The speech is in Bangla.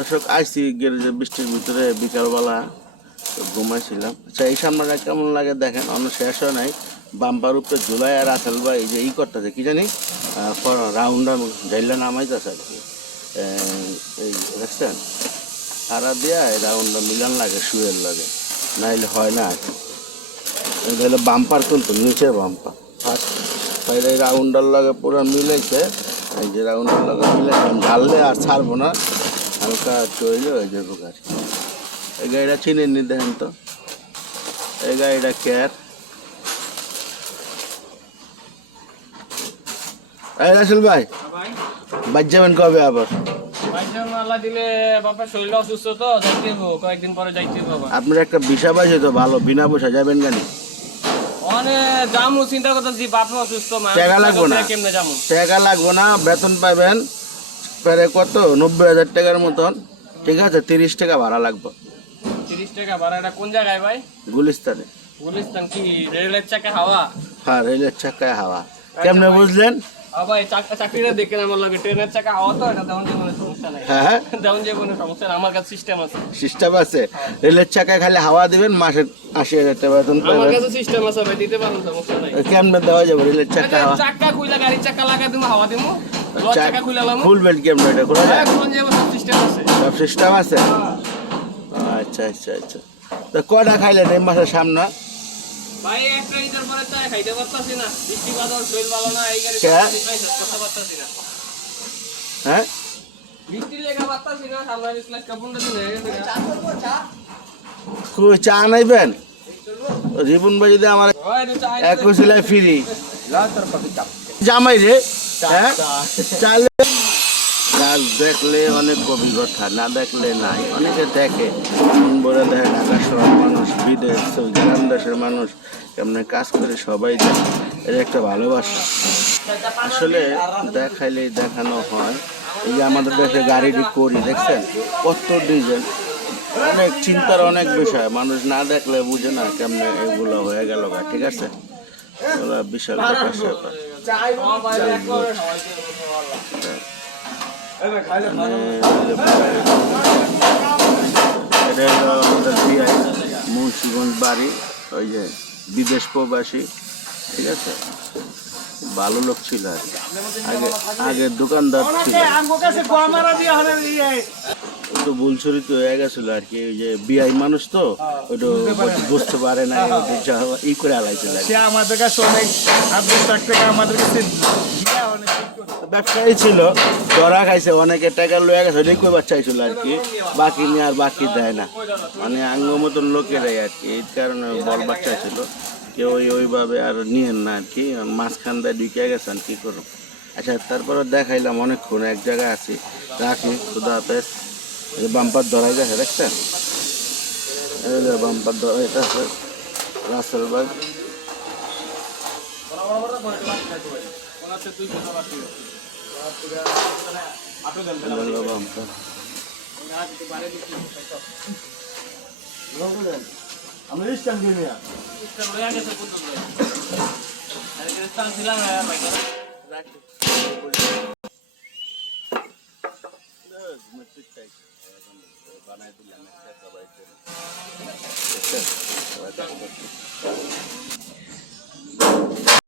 দর্শক, আইসি গ্যারেজে বৃষ্টির ভিতরে বিকালবেলা ঘুমাইছিলাম। আচ্ছা এই সামনেটা কেমন লাগে দেখেন? অন্য শেষও নাই। বাম্পার উপরে জুলাই আর আসল বা এই যে ই করতেছে, কি জানি? রাউন্ডার জাইলা নামাইতেছে আর কি। এই দেখছেন? সারা দিয়া এই রাউন্ডটা মিলান লাগে, শুয়ের লাগে। নাইলে হয় না আর বাম্পার কিন্তু নিচের বাম্পার। ফার্স্ট এই রাউন্ডার লাগে পুরো মিলাইছে। এই যে রাউন্ডার লাগে মিলাইছে ঢাললে আর ছাড়বো না। হালকা চইলে ওই যে আর কি এই গাড়িটা চিনে নি দেখেন তো। এই গাড়িটা ক্যার। এই রাসেল ভাই যাবেন কবে আবার? আপনার একটা বিষা পাইছে তো ভালো বিনা পয়সা যাবেন জানি অনেক জামু চিন্তা করতেছি বাপ অসুস্থ মা টাকা লাগবো না। কেমনে জামু টাকা লাগবো না বেতন পাবেন। প্রায় কত? নব্বই হাজার টাকার মতন। ঠিক আছে তিরিশ টাকা ভাড়া লাগবে। তিরিশ টাকা ভাড়া এটা কোন জায়গায় ভাই? গুলিস্তানে। গুলিস্তান কি রেলের চাকা হাওয়া? হ্যাঁ রেলের চাকায় হাওয়া। কেমনে বুঝলেন? আ ভাই চাকরিটা দেখে আমার লাগে। ট্রেনের চাকা হাওয়া তো এটা দেওয়ান কোনো সমস্যা নাই। হ্যাঁ হ্যাঁ। যে কোনো সমস্যা নাই আমার কাছে সিস্টেম আছে। সিস্টেম আছে। রেলের চাকায় খালি হাওয়া দিবেন মাসে আশি হাজার টাকা বেতন আমার কাছে সিস্টেম আছে ভাই দিতে পারেন সমস্যা নাই। কেমনে দেওয়া যাবে রেলের চাকা হাওয়া? চাকা গাড়ির চাকা লাগা দিমু হাওয়া দিমু। ফুল বেল্ট কেমনে এটা খোলা যায় হ্যাঁ সব সিস্টেম আছে। আচ্ছা আচ্ছা আচ্ছা। তো কয়টা খাইলেন এই মাসের সামনে? ভাই একটা ঈদের পরে চা খাইতে পারতাছি না। বৃষ্টি বাদল শরীর ভালো না এই গাড়ি করতে পারতাছি না। হ্যাঁ? লেগে পারতাছি না সামনে। কই চা নাইবেন? ভাই যদি আমার এক ফিরি জামাই রে। চালে কাজ দেখলে অনেক কথা না দেখলে নাই। অনেকে দেখে। বলে দেখে ঢাকা শহর মানুষ বিদেশ গ্রাম দেশের মানুষ কেমনে কাজ করে সবাই দেখে এটা একটা ভালোবাসা। আসলে দেখাইলেই দেখানো হয়। এই যে আমাদের দেশে গাড়িটি করি দেখছেন? কত ডিজেল। অনেক চিন্তার অনেক বিষয়। মানুষ না দেখলে বুঝে না কেমনে এগুলো হয়ে গেল ঠিক আছে? বিশাল ব্যাপার। মানে, হলো মুন্সিগঞ্জ বাড়ি ওই যে বিদেশ প্রবাসী ঠিক আছে? ভালো লোক ছিল আর আগে আগে দোকানদার ছিল। একটু ভুল চরিত হয়ে গেছিল আর কি ওই যে বিআই মানুষ তো ওইটা বুঝতে পারে না ই করে আলাইছিল। সে আমাদের কাছে অনেক আব্দুল টাকা আমাদের কাছে। ব্যবসায়ী ছিল ধরা খাইছে অনেকে টাকা লয়ে গেছে ওটাই কই বাচ্চা ছিল আর কি বাকি নিয়ে আর বাকি দেয় না। মানে আঙ্গ মতন লোকেরাই আর কি এই কারণে বল বাচ্চা ছিল। কেউ ওই- ওইভাবে আর নিয়েন না আর কি মাঝখান দিয়ে ঢুকে গেছেন কি করব আচ্ছা তারপরে দেখাইলাম অনেকক্ষণ এক জায়গায় আছি। রাখি খুদা হাফেজ। এই বাম্পার ধরাই গেছে দেখছেন? এই যে বাম্পার ধরা এটা আছে রাসেলবাগ হলো বাম্পার আমি ইস্টান বানাই